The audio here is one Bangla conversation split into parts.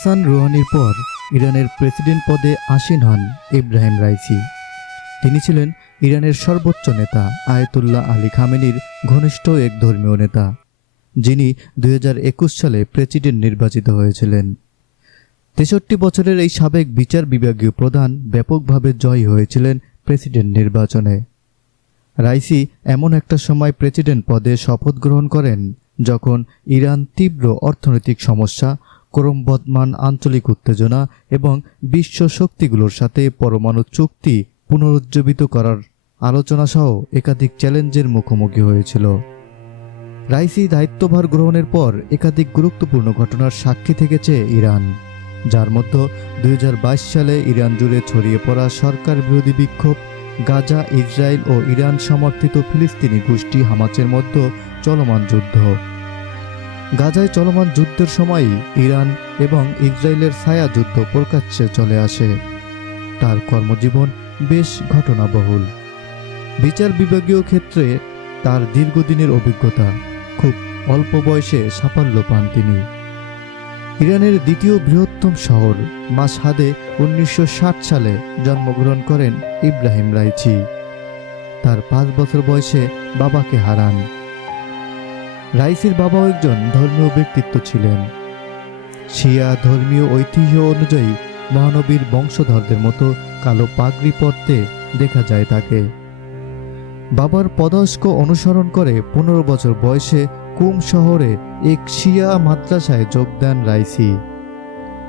হাসান রুহানির পর ইরানের প্রেসিডেন্ট পদে আসীন হন ইব্রাহিম রাইসি। তিনি ছিলেন ইরানের সর্বোচ্চ নেতা, আয়তুল্লাহ আলী খামেনির ঘনিষ্ঠ এক ধর্মীয় নেতা, যিনি দুই হাজার একুশ সালে প্রেসিডেন্ট নির্বাচিত হয়েছিলেন। তেষট্টি বছরের এই সাবেক বিচার বিভাগীয় প্রধান ব্যাপকভাবে জয়ী হয়েছিলেন প্রেসিডেন্ট নির্বাচনে। রাইসি এমন একটা সময় প্রেসিডেন্ট পদে শপথ গ্রহণ করেন যখন ইরান তীব্র অর্থনৈতিক সমস্যা ক্রমবর্ধমান আঞ্চলিক উত্তেজনা এবং বিশ্ব শক্তিগুলোর সাথে পরমাণু চুক্তি পুনরুজ্জীবিত করার আলোচনা সহ একাধিক চ্যালেঞ্জের মুখোমুখি হয়েছিল। রাইসি দায়িত্বভার গ্রহণের পর একাধিক গুরুত্বপূর্ণ ঘটনার সাক্ষী থেকেছে ইরান, যার মধ্যে দুই হাজার বাইশ সালে ইরান জুড়ে ছড়িয়ে পড়া সরকার বিরোধী বিক্ষোভ, গাজা, ইসরায়েল ও ইরান সমর্থিত ফিলিস্তিনি গোষ্ঠী হামাচের মধ্যে চলমান যুদ্ধ। গাজায় চলমান যুদ্ধের সময়ই ইরান এবং ইসরায়েলের ছায়া যুদ্ধ প্রকাশ্যে চলে আসে। তার কর্মজীবন বেশ ঘটনাবহুল। বিচার বিভাগীয় ক্ষেত্রে তার দীর্ঘদিনের অভিজ্ঞতা, খুব অল্প বয়সে সাফল্য পান তিনি। ইরানের দ্বিতীয় বৃহত্তম শহর মাসহাদে উনিশশো সালে জন্মগ্রহণ করেন ইব্রাহিম রাইচি। তার পাঁচ বছর বয়সে বাবাকে হারান। রাইসির বাবাও একজন ধর্মীয় ব্যক্তিত্ব ছিলেন। শিয়া ধর্মীয় ঐতিহ্য অনুযায়ী মহানবীর বংশধরদের মতো কালো পাগড়ি পরতে দেখা যায় তাকে। বাবার পদস্ক অনুসরণ করে পনেরো বছর বয়সে কুম শহরে এক শিয়া মাদ্রাসায় যোগ দেন রাইসি।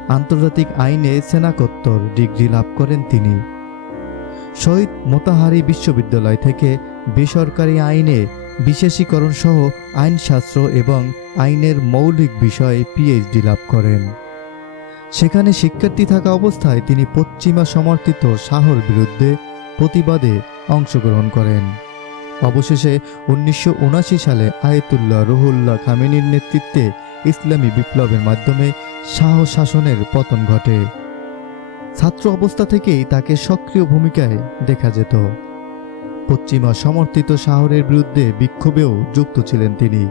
আন্তর্জাতিক আইনে স্নাতকোত্তর ডিগ্রি লাভ করেন তিনি। শহীদ মোতাহারি বিশ্ববিদ্যালয় থেকে বেসরকারি আইনে বিশেষীকরণ সহ আইনশাস্ত্র এবং আইনের মৌলিক বিষয়ে পিএইচডি লাভ করেন। সেখানে শিক্ষার্থী থাকা অবস্থায় তিনি পশ্চিমা সমর্থিত শাহর বিরুদ্ধে প্রতিবাদে অংশগ্রহণ করেন। অবশেষে উনিশশো উনআশি সালে আয়তুল্লাহ রুহুল্লাহ খামেনির নেতৃত্বে ইসলামী বিপ্লবের মাধ্যমে শাহ শাসনের পতন ঘটে। ছাত্র অবস্থা থেকেই তাকে সক্রিয় ভূমিকায় দেখা যেত। পশ্চিমা সমর্থিত শাহরের বিরুদ্ধে বিক্ষোভেও যুক্ত ছিলেন তিনি।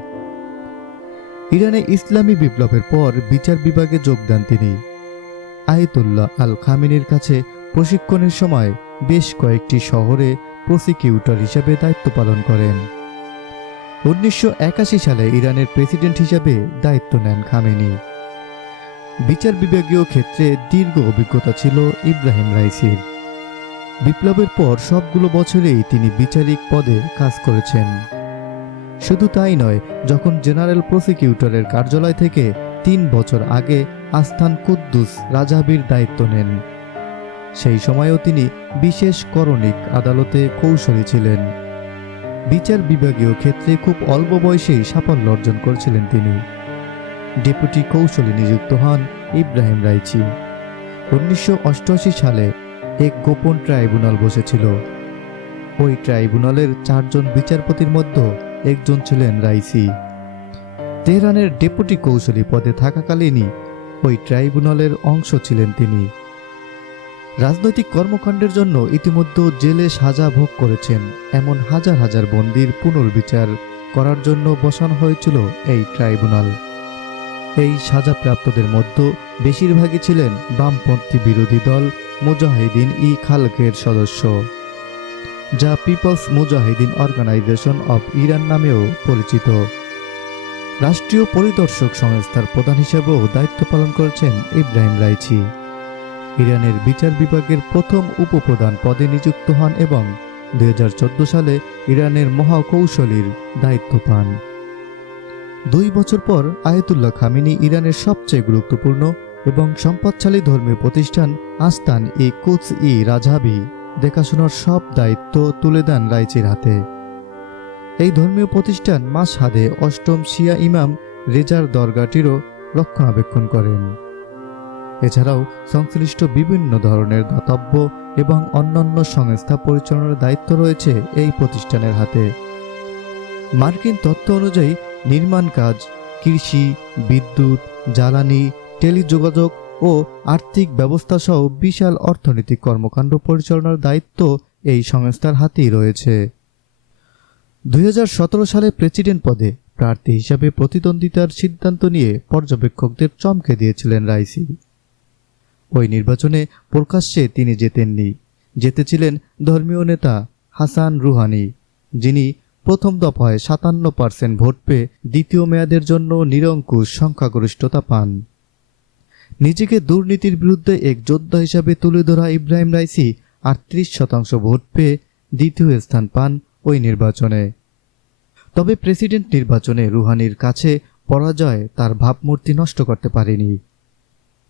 ইরানে ইসলামী বিপ্লবের পর বিচার বিভাগে যোগ দেন তিনি। আয়তুল্লাহ আল খামেনির কাছে প্রশিক্ষণের সময় বেশ কয়েকটি শহরে প্রসিকিউটর হিসেবে দায়িত্ব পালন করেন। উনিশশো একাশি সালে ইরানের প্রেসিডেন্ট হিসেবে দায়িত্ব নেন খামেনি। বিচার বিভাগীয় ক্ষেত্রে দীর্ঘ অভিজ্ঞতা ছিল ইব্রাহিম রাইসির। বিপ্লবের পর সবগুলো বছরেই তিনি বিচারিক পদে কাজ করেছেন। শুধু তাই নয়, যখন জেনারেল প্রসিকিউটরের কার্যালয় থেকে তিন বছর আগে আস্থান কুদ্দুস রাজাবির দায়িত্ব নেন। সেই সময়ও তিনি বিশেষ করণিক আদালতে কৌশলী ছিলেন। বিচার বিভাগীয় ক্ষেত্রে খুব অল্প বয়সেই সাফল্য অর্জন করেছিলেন তিনি। ডেপুটি কৌশলী নিযুক্ত হন ইব্রাহিম রাইচি। উনিশশো অষ্টআশি সালে এক গোপন ট্রাইব্যুনাল বসেছিল। ওই ট্রাইব্যুনালের চারজন বিচারপতির মধ্যে একজন ছিলেন রাইসি। তেহরানের ডেপুটি কৌশলী পদে থাকাকালীনই ওই ট্রাইব্যুনালের অংশ ছিলেন তিনি। রাজনৈতিক কর্মকাণ্ডের জন্য ইতিমধ্যে জেলে সাজা ভোগ করেছেন এমন হাজার হাজার বন্দির পুনর্বিচার করার জন্য বসানো হয়েছিল এই ট্রাইব্যুনাল। এই সাজাপ্রাপ্তদের মধ্যে বেশিরভাগই ছিলেন বামপন্থী বিরোধী দল মুজাহিদিন ই খালকের সদস্য, যা People's Mujahedin organisation of Iran নামেও পরিচিত। রাষ্ট্রীয় পরিদর্শক সংস্থার প্রধান হিসেবেও দায়িত্ব পালন করেছেন ইব্রাহিম রাইচি। ইরানের বিচার বিভাগের প্রথম উপপ্রধান পদে নিযুক্ত হন এবং দু হাজার চোদ্দ সালে ইরানের মহাকৌশলীর দায়িত্ব পান। দুই বছর পর আয়তুল্লাহ খামিনি ইরানের সবচেয়ে গুরুত্বপূর্ণ এবং সম্পদশালী ধর্মীয় প্রতিষ্ঠান আস্তান ই কুচ ই রাজাবি। দেখাশোনার সব দায়িত্ব তুলে দেন রাইচির হাতে। এই ধর্মীয় প্রতিষ্ঠান মাসহাদে অষ্টম শিয়া ইমাম রেজার দরগাটিরও রক্ষণাবেক্ষণ করেন। এছাড়াও সংশ্লিষ্ট বিভিন্ন ধরনের দাতব্য এবং অন্যান্য সংস্থা পরিচালনার দায়িত্ব রয়েছে এই প্রতিষ্ঠানের হাতে। মার্কিন তথ্য অনুযায়ী নির্মাণ কাজ, কৃষি, বিদ্যুৎ, জ্বালানি, টেলিযোগাযোগ ও আর্থিক ব্যবস্থা সহ বিশাল অর্থনৈতিক কর্মকাণ্ড পরিচালনার দায়িত্ব এই সংস্থার হাতেই রয়েছে। দুই হাজার সতেরো সালে প্রেসিডেন্ট পদে প্রার্থী হিসাবে প্রতিদ্বন্দ্বিতার সিদ্ধান্ত নিয়ে পর্যবেক্ষকদের চমকে দিয়েছিলেন রাইসি। ওই নির্বাচনে প্রকাশ্যে তিনি জেতেননি। জিতেছিলেন ধর্মীয় নেতা হাসান রুহানি, যিনি প্রথম দফায় সাতান্ন পার্সেন্ট ভোট পেয়ে দ্বিতীয় মেয়াদের জন্য নিরঙ্কুশ সংখ্যাগরিষ্ঠতা পান। নিজেকে দুর্নীতির বিরুদ্ধে এক যোদ্ধা হিসাবে তুলে ধরা ইব্রাহিম রাইসি আটত্রিশ শতাংশ ভোট পেয়ে দ্বিতীয় স্থান পান ওই নির্বাচনে। তবে প্রেসিডেন্ট নির্বাচনে রুহানির কাছে পরাজয় তার ভাবমূর্তি নষ্ট করতে পারেনি।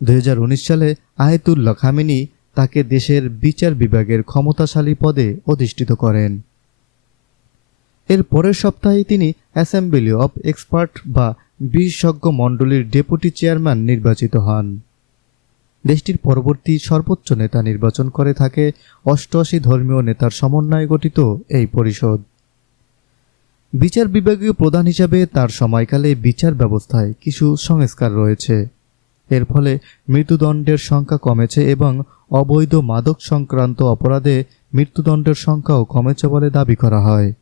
দু হাজার উনিশ সালে আয়েতুল্লাহ খামেনি তাকে দেশের বিচার বিভাগের ক্ষমতাশালী পদে অধিষ্ঠিত করেন। এর পরের সপ্তাহে তিনি অ্যাসেম্বলি অব এক্সপার্ট বা বিশেষজ্ঞ মণ্ডলীর ডেপুটি চেয়ারম্যান নির্বাচিত হন। দেশটির পরবর্তী সর্বোচ্চ নেতা নির্বাচন করে থাকে অষ্টআশি ধর্মীয় নেতার সমন্বয়ে গঠিত এই পরিষদ। বিচার বিভাগীয় প্রধান হিসাবে তার সময়কালে বিচার ব্যবস্থায় কিছু সংস্কার রয়েছে। এর ফলে মৃত্যুদণ্ডের সংখ্যা কমেছে এবং অবৈধ মাদক সংক্রান্ত অপরাধে মৃত্যুদণ্ডের সংখ্যাও কমেছে বলে দাবি করা হয়।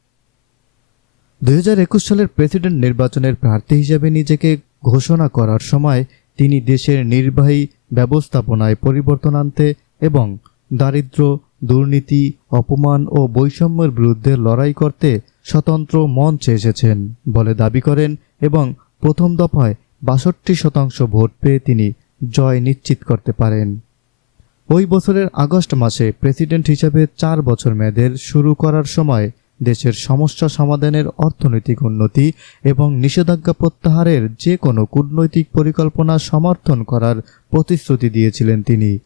দুই হাজার একুশ সালের প্রেসিডেন্ট নির্বাচনের প্রার্থী হিসেবে নিজেকে ঘোষণা করার সময় তিনি দেশের নির্বাহী ব্যবস্থাপনায় পরিবর্তন আনতে এবং দারিদ্র দুর্নীতি, অপমান ও বৈষম্যের বিরুদ্ধে লড়াই করতে স্বতন্ত্র মঞ্চে এসেছেন বলে দাবি করেন এবং প্রথম দফায় বাষট্টি শতাংশ ভোট পেয়ে তিনি জয় নিশ্চিত করতে পারেন। ওই বছরের আগস্ট মাসে প্রেসিডেন্ট হিসেবে চার বছর মেয়াদের শুরু করার সময় দেশের সমস্যা সমাধানের অর্থনৈতিক উন্নতি এবং নিষেধাজ্ঞা প্রত্যাহারের যে কোনো কূটনৈতিক পরিকল্পনা সমর্থন করার প্রতিশ্রুতি দিয়েছিলেন তিনি।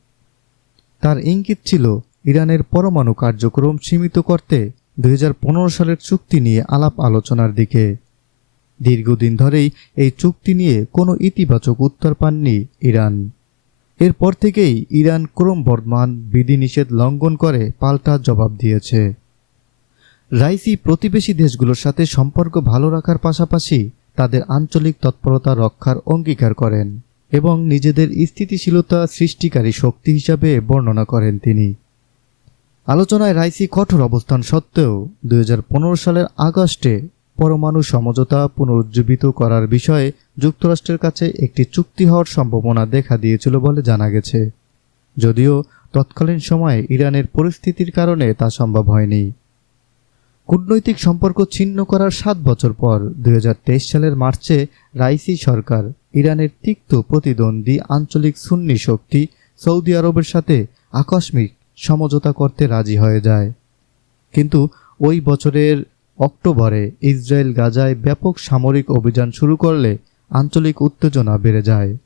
তার ইঙ্গিত ছিল, ইরানের পরমাণু কার্যক্রম সীমিত করতে দু হাজার পনেরো সালের চুক্তি নিয়ে আলাপ আলোচনার দিকে। দীর্ঘদিন ধরেই এই চুক্তি নিয়ে কোনো ইতিবাচক উত্তর পাননি ইরান। এরপর থেকেই ইরান ক্রমবর্ধমান বিধিনিষেধ লঙ্ঘন করে পাল্টা জবাব দিয়েছে। রাইসি প্রতিবেশী দেশগুলোর সাথে সম্পর্ক ভালো রাখার পাশাপাশি তাদের আঞ্চলিক তৎপরতা রক্ষার অঙ্গীকার করেন এবং নিজেদের স্থিতিশীলতা সৃষ্টিকারী শক্তি হিসাবে বর্ণনা করেন তিনি। আলোচনায় রাইসি কঠোর অবস্থান সত্ত্বেও দু হাজার পনেরো সালের আগস্টে পরমাণু সমঝোতা পুনরুজ্জীবিত করার বিষয়ে যুক্তরাষ্ট্রের কাছে একটি চুক্তি হওয়ার সম্ভাবনা দেখা দিয়েছিল বলে জানা গেছে। যদিও তৎকালীন সময়ে ইরানের পরিস্থিতির কারণে তা সম্ভব হয়নি। কূটনৈতিক সম্পর্ক ছিন্ন করার সাত বছর পর দু হাজার তেইশ সালের মার্চে রাইসি সরকার ইরানের তিক্ত প্রতিদ্বন্দ্বী আঞ্চলিক সুন্নি শক্তি সৌদি আরবের সাথে আকস্মিক সমঝোতা করতে রাজি হয়ে যায়। কিন্তু ওই বছরের অক্টোবরে ইসরায়েল গাজায় ব্যাপক সামরিক অভিযান শুরু করলে আঞ্চলিক উত্তেজনা বেড়ে যায়।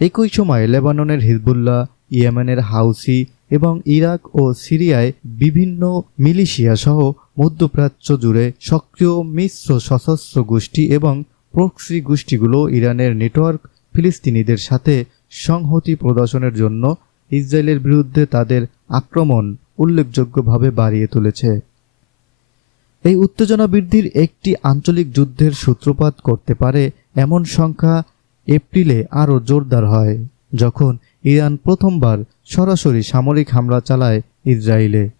একই সময় লেবাননের হিজবুল্লাহ, ইয়েমেনের হাউসি এবং ইরাক ও সিরিয়ায় বিভিন্ন মিলিশিয়া সহ মধ্যপ্রাচ্য জুড়ে সক্রিয় মিশ্র সশস্ত্র গোষ্ঠী এবং প্রক্সি গোষ্ঠীগুলো ইরানের নেটওয়ার্ক ফিলিস্তিনিদের সাথে সংহতি প্রদর্শনের জন্য ইসরায়েলের বিরুদ্ধে তাদের আক্রমণ উল্লেখযোগ্যভাবে বাড়িয়ে তুলেছে। এই উত্তেজনা বৃদ্ধির একটি আঞ্চলিক যুদ্ধের সূত্রপাত করতে পারে এমন সংখ্যা এপ্রিলে আরও জোরদার হয়, যখন ইরান প্রথমবার সরাসরি সামরিক হামলা চালায় ইসরায়েলে।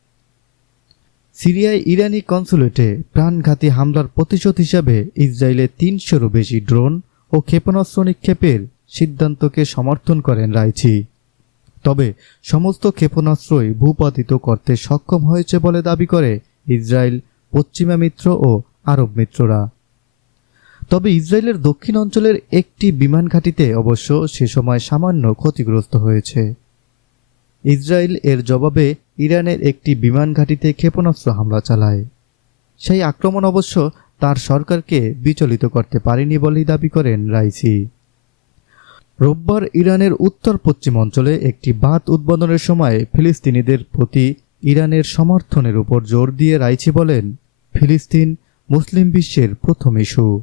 সিরিয়ায় ইরানি কনসুলেটে প্রাণঘাতী হামলার প্রতিশোধ হিসাবে ইসরায়েলে তিনশোরও বেশি ড্রোন ও ক্ষেপণাস্ত্র নিক্ষেপের সিদ্ধান্তকে সমর্থন করেন রাইছি তবে সমস্ত ক্ষেপণাস্ত্রই ভূপাতিত করতে সক্ষম হয়েছে বলে দাবি করে ইসরায়েল পশ্চিমা মিত্র ও আরব মিত্ররা। তবে ইসরায়েলের দক্ষিণ অঞ্চলের একটি বিমান ঘাঁটিতে অবশ্য সে সময় সামান্য ক্ষতিগ্রস্ত হয়েছে। ইসরায়েল এর জবাবে ইরানের একটি বিমান ঘাঁটিতে ক্ষেপণাস্ত্র হামলা চালায়। সেই আক্রমণ অবশ্য তার সরকারকে বিচলিত করতে পারেনি বলেই দাবি করেন রাইসি। রোববার ইরানের উত্তর পশ্চিম অঞ্চলে একটি বাঁধ উদ্বোধনের সময় ফিলিস্তিনিদের প্রতি ইরানের সমর্থনের উপর জোর দিয়ে রাইছি বলেন, ফিলিস্তিন মুসলিম বিশ্বের প্রথম ইস্যু।